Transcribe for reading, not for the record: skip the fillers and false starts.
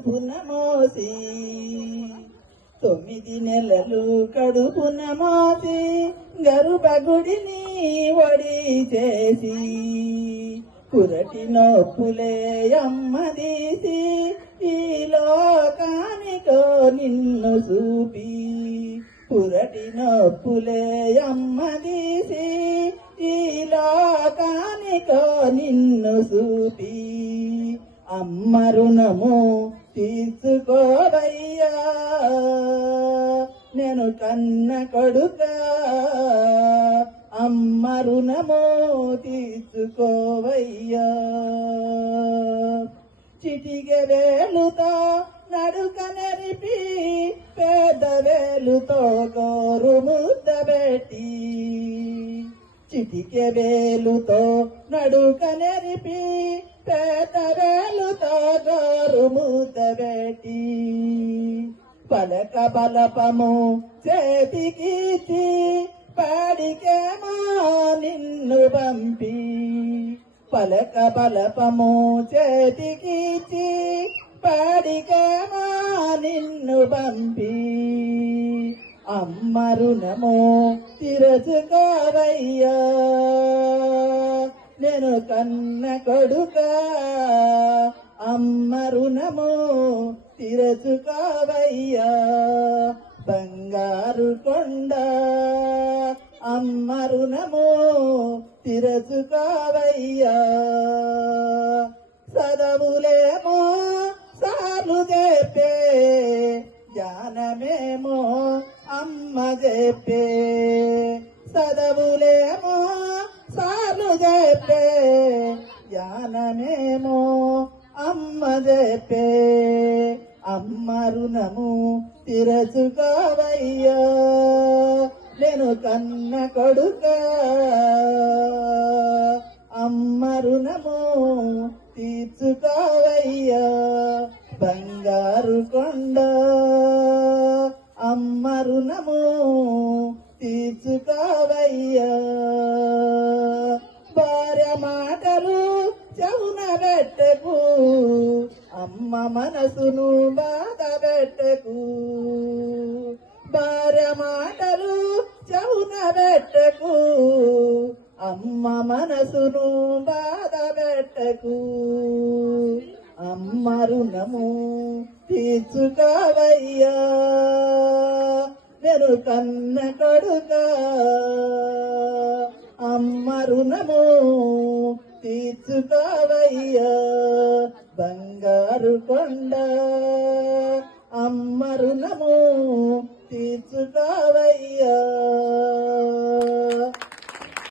కడుపున మోసి 9 నెలలు కడుపున మోసి గర్భగుడిని వడి చేసి పురటి నొప్పులే అమ్మ తీసి ఈ లోకానికో నిన్ను చూపి పురటి నొప్పులే అమ్మ తీసి ఈ లోకానికో నిన్ను చూపి అమ్మ రుణము తీర్చుకోవయ్యా నేను కన్న కొడుక అమ్మ రుణము తీర్చుకోవయ్యా చిటిక వేలుతో నడుక నెరిపి పేద వేలుతో గోరు ముద్ద పెట్టి చిటిక వేలుతో నడుక నెరిపి పేద వేలుతో గోరు ముద్ద పెట్టి పలక బలపము చేతికిచ్చి పాడికేమో నిన్ను పంపి పలక బలపము చేతికిచ్చి పాడికేమో నిన్ను పంపి అమ్మ రుణము తీర్చుకోవయ్యా నేను కన్న కొడుక అమ్మ రుణము తీర్చుకోవయ్యా బంగారు కొండ అమ్మ రుణము తీర్చుకోవయ్యా చదవులేమో సార్లు చెప్పే జ్ఞానమేమో అమ్మ చెప్పే చదవులేమో సార్లు చెప్పే జ్ఞానమేమో అమ్మ చెప్పే అమ్మ రుణము తీర్చుకోవయ్యా నేను కన్న కొడుక అమ్మ రుణము తీర్చుకోవయ్యా బంగారు కొండ అమ్మ రుణము తీర్చుకోవయ్యా భార్య మాటలు చెవున పెట్టకు అమ్మ మనసును బాధ పెట్టకు భార్య మాటలు చెవున పెట్టకు అమ్మ మనసును బాధ పెట్టకు అమ్మ రుణము తీర్చుకోవయ్యా నేను కన్న కొడుక అమ్మ రుణము తీర్చుకోవయ్యా బంగారు కొండ అమ్మ రుణము తీర్చుకోవయ్యా